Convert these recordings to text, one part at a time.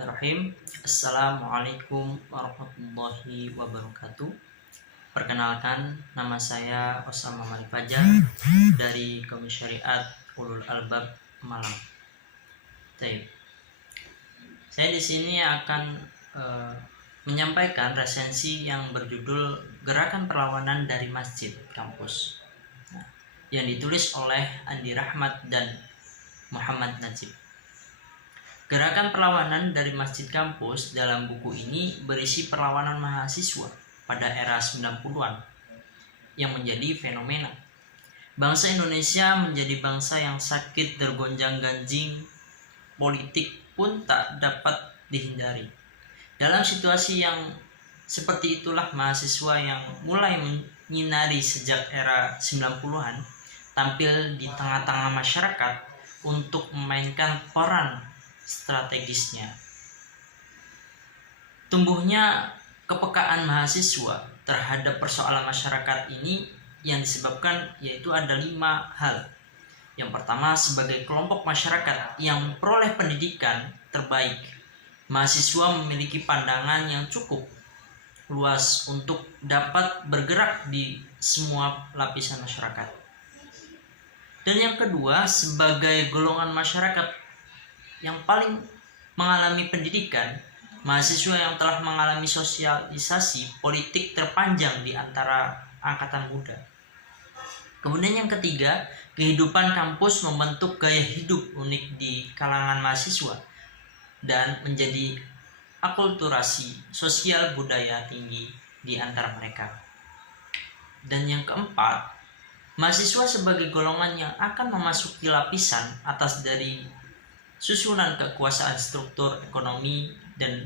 Bismillahirrahmanirrahim. Assalamualaikum warahmatullahi wabarakatuh. Perkenalkan, nama saya Osama Malik Fajar dari Komisi Syariat Ulul Albab Malang. Baik. Saya di sini akan menyampaikan resensi yang berjudul Gerakan Perlawanan dari Masjid Kampus, yang ditulis oleh Andi Rahmat dan Muhammad Najib. Gerakan perlawanan dari Masjid Kampus dalam buku ini berisi perlawanan mahasiswa pada era 90-an yang menjadi fenomena. Bangsa Indonesia menjadi bangsa yang sakit tergonjang-ganjing, politik pun tak dapat dihindari. Dalam situasi yang seperti itulah mahasiswa yang mulai menyinari sejak era 90-an tampil di tengah-tengah masyarakat untuk memainkan peran strategisnya. Tumbuhnya kepekaan mahasiswa terhadap persoalan masyarakat ini yang disebabkan yaitu ada 5 hal. Yang pertama, sebagai kelompok masyarakat yang memperoleh pendidikan terbaik, mahasiswa memiliki pandangan yang cukup luas untuk dapat bergerak di semua lapisan masyarakat. Dan yang kedua, sebagai golongan masyarakat yang paling mengalami pendidikan, mahasiswa yang telah mengalami sosialisasi politik terpanjang di antara angkatan muda. Kemudian yang ketiga, kehidupan kampus membentuk gaya hidup unik di kalangan mahasiswa dan menjadi akulturasi sosial budaya tinggi di antara mereka. Dan yang keempat, mahasiswa sebagai golongan yang akan memasuki lapisan atas dari susunan kekuasaan struktur ekonomi dan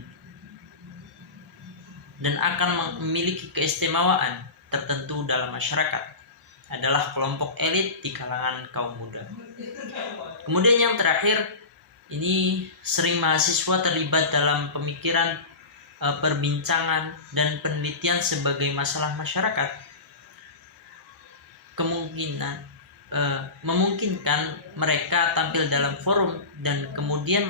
akan memiliki keistimewaan tertentu dalam masyarakat, adalah kelompok elit di kalangan kaum muda. Kemudian yang terakhir, ini sering mahasiswa terlibat dalam pemikiran, perbincangan dan penelitian sebagai masalah masyarakat, memungkinkan mereka tampil dalam forum dan kemudian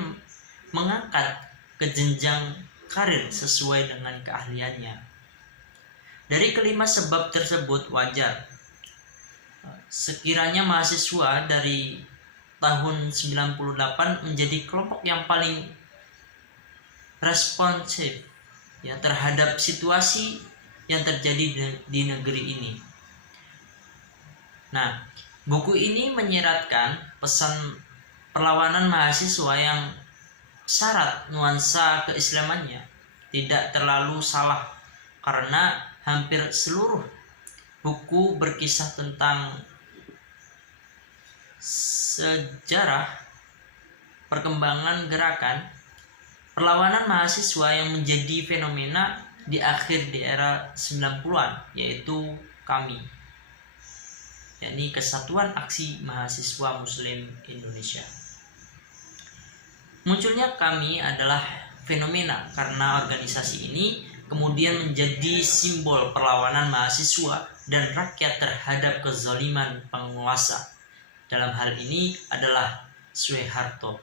mengangkat ke jenjang karir sesuai dengan keahliannya. Dari kelima sebab tersebut, wajar sekiranya mahasiswa dari tahun 98 menjadi kelompok yang paling responsif terhadap situasi yang terjadi di negeri ini. Nah, buku ini menyiratkan pesan perlawanan mahasiswa yang syarat nuansa keislamannya tidak terlalu salah, karena hampir seluruh buku berkisah tentang sejarah perkembangan gerakan perlawanan mahasiswa yang menjadi fenomena di akhir di era 90-an, yaitu KAMI, yakni Kesatuan Aksi Mahasiswa Muslim Indonesia. Munculnya KAMI adalah fenomena karena organisasi ini kemudian menjadi simbol perlawanan mahasiswa dan rakyat terhadap kezaliman penguasa. Dalam hal ini adalah Soeharto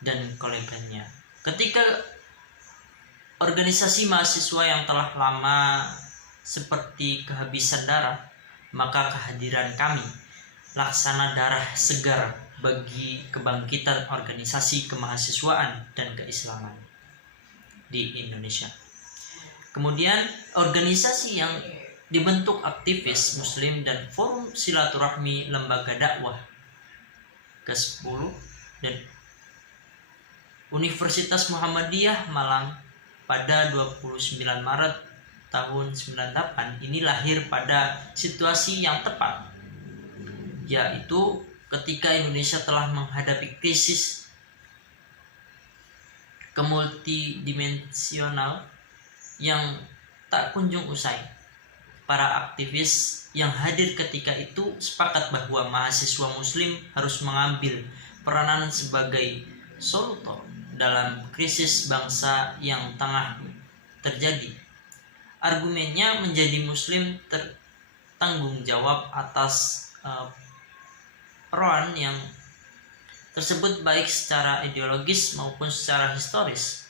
dan koleganya. Ketika organisasi mahasiswa yang telah lama seperti kehabisan darah, maka kehadiran kami laksana darah segar bagi kebangkitan organisasi kemahasiswaan dan keislaman di Indonesia. Kemudian organisasi yang dibentuk aktivis muslim dan forum silaturahmi lembaga dakwah ke-10 dan Universitas Muhammadiyah Malang pada 29 Maret tahun 98 ini lahir pada situasi yang tepat, yaitu ketika Indonesia telah menghadapi krisis multidimensional yang tak kunjung usai. Para aktivis yang hadir ketika itu sepakat bahwa mahasiswa muslim harus mengambil peranan sebagai solutor dalam krisis bangsa yang tengah terjadi. Argumennya menjadi muslim tanggung jawab atas peran yang tersebut baik secara ideologis maupun secara historis.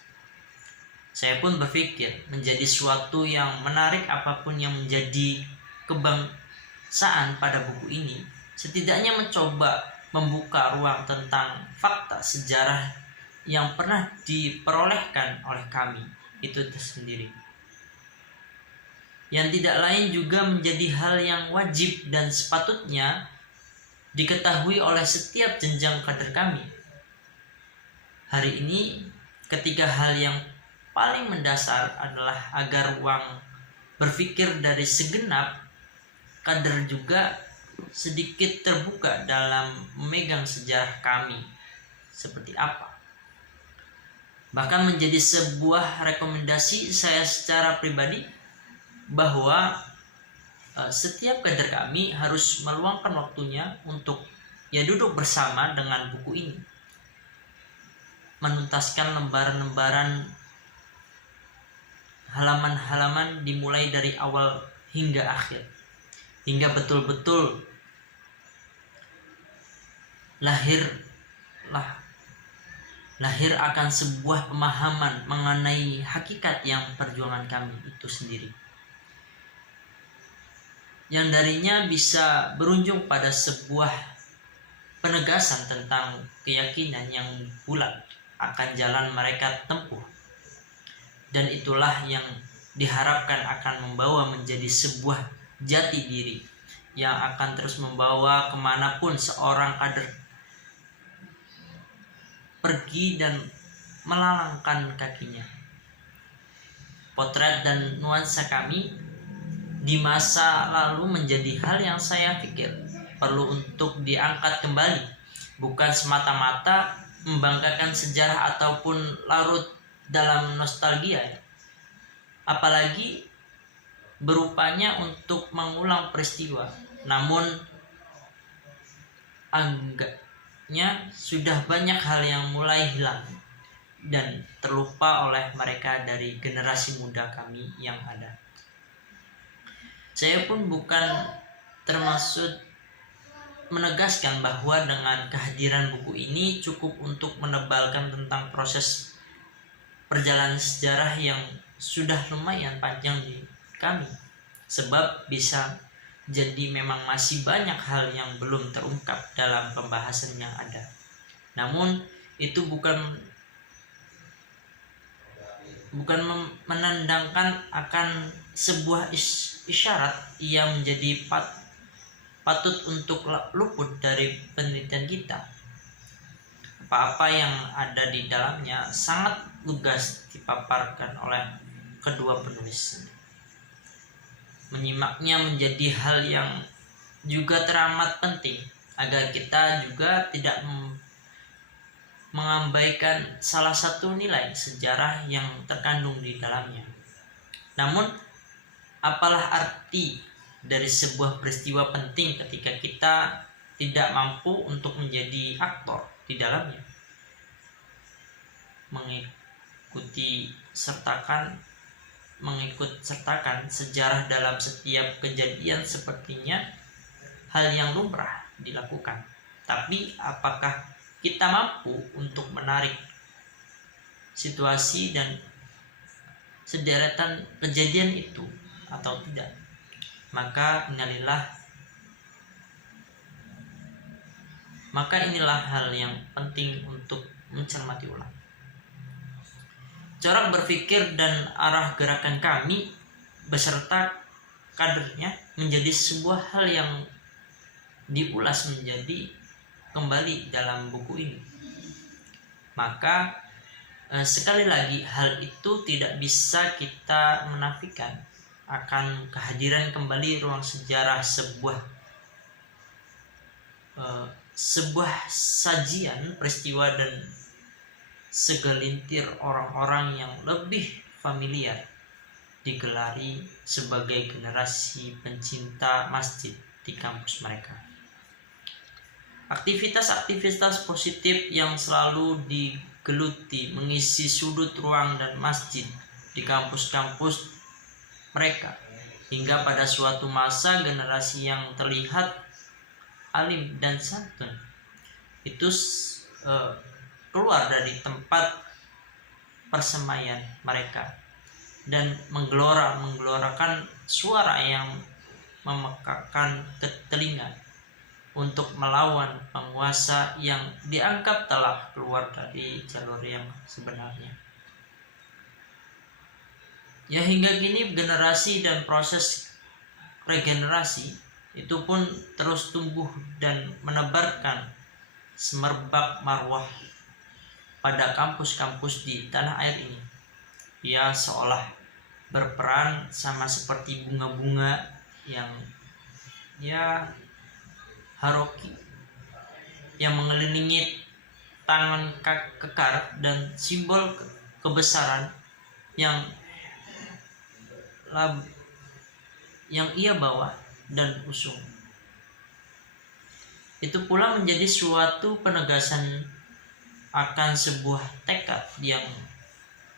Saya pun berpikir menjadi suatu yang menarik apapun yang menjadi kebangsaan pada buku ini, setidaknya mencoba membuka ruang tentang fakta sejarah yang pernah diperolehkan oleh kami itu tersendiri. Yang tidak lain juga menjadi hal yang wajib dan sepatutnya diketahui oleh setiap jenjang kader kami. Hari ini, ketiga hal yang paling mendasar adalah agar ruang berpikir dari segenap kader juga sedikit terbuka dalam memegang sejarah kami seperti apa. Bahkan menjadi sebuah rekomendasi saya secara pribadi bahwa setiap kader kami harus meluangkan waktunya untuk duduk bersama dengan buku ini, menuntaskan lembaran-lembaran, halaman-halaman dimulai dari awal hingga akhir, hingga betul-betul lahir akan sebuah pemahaman mengenai hakikat yang perjuangan kami itu sendiri, yang darinya bisa berujung pada sebuah penegasan tentang keyakinan yang bulat akan jalan mereka tempuh. Dan itulah yang diharapkan akan membawa menjadi sebuah jati diri yang akan terus membawa kemanapun seorang kader pergi dan melalangkan kakinya. Potret dan nuansa kami di masa lalu menjadi hal yang saya pikir perlu untuk diangkat kembali, bukan semata-mata membanggakan sejarah ataupun larut dalam nostalgia, apalagi berupanya untuk mengulang peristiwa, namun agaknya sudah banyak hal yang mulai hilang dan terlupa oleh mereka dari generasi muda kami yang ada. Saya pun bukan termaksud menegaskan bahwa dengan kehadiran buku ini cukup untuk menebalkan tentang proses perjalanan sejarah yang sudah lumayan panjang di kami, sebab bisa jadi memang masih banyak hal yang belum terungkap dalam pembahasan yang ada. Namun itu bukan menandangkan akan sebuah isyarat yang menjadi patut untuk luput dari penelitian kita. Apa-apa yang ada di dalamnya sangat lugas dipaparkan oleh kedua penulis. Menyimaknya menjadi hal yang juga teramat penting agar kita juga tidak mengabaikan salah satu nilai sejarah yang terkandung di dalamnya. Namun, apalah arti dari sebuah peristiwa penting ketika kita tidak mampu untuk menjadi aktor di dalamnya, mengikut sertakan sejarah dalam setiap kejadian sepertinya hal yang lumrah dilakukan. Tapi apakah kita mampu untuk menarik situasi dan sederetan kejadian itu atau tidak? Maka inilah hal yang penting untuk mencermati ulang. Corak berpikir dan arah gerakan kami beserta kadernya menjadi sebuah hal yang diulas menjadi kembali dalam buku ini. Maka sekali lagi hal itu tidak bisa kita menafikan akan kehadiran kembali ruang sejarah sebuah sajian peristiwa dan segelintir orang-orang yang lebih familiar digelari sebagai generasi pencinta masjid di kampus mereka. Aktivitas-aktivitas positif yang selalu digeluti mengisi sudut ruang dan masjid di kampus-kampus mereka, hingga pada suatu masa generasi yang terlihat alim dan santun itu keluar dari tempat persemaian mereka dan menggelorakan suara yang memekakan ke telinga untuk melawan penguasa yang dianggap telah keluar dari jalur yang sebenarnya. Ya, hingga kini generasi dan proses regenerasi itu pun terus tumbuh dan menebarkan semerbak marwah pada kampus-kampus di tanah air ini. Ia seolah berperan sama seperti bunga-bunga yang haroki yang mengelilingi tangan kekar dan simbol kebesaran yang ia bawa dan usung. Itu pula menjadi suatu penegasan akan sebuah tekad yang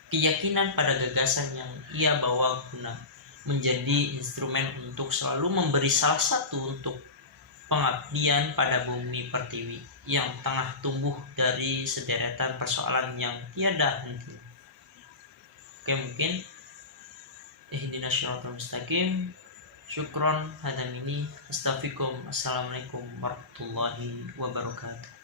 keyakinan pada gagasan yang ia bawa guna menjadi instrumen untuk selalu memberi salah satu untuk pengabdian pada bumi pertiwi yang tengah tumbuh dari sederetan persoalan yang tiada henti. Oke, mungkin ihdinas syiratal mustaqim. Syukron hadam ini. Astaghfirullahaladzim. Assalamualaikum warahmatullahi wabarakatuh.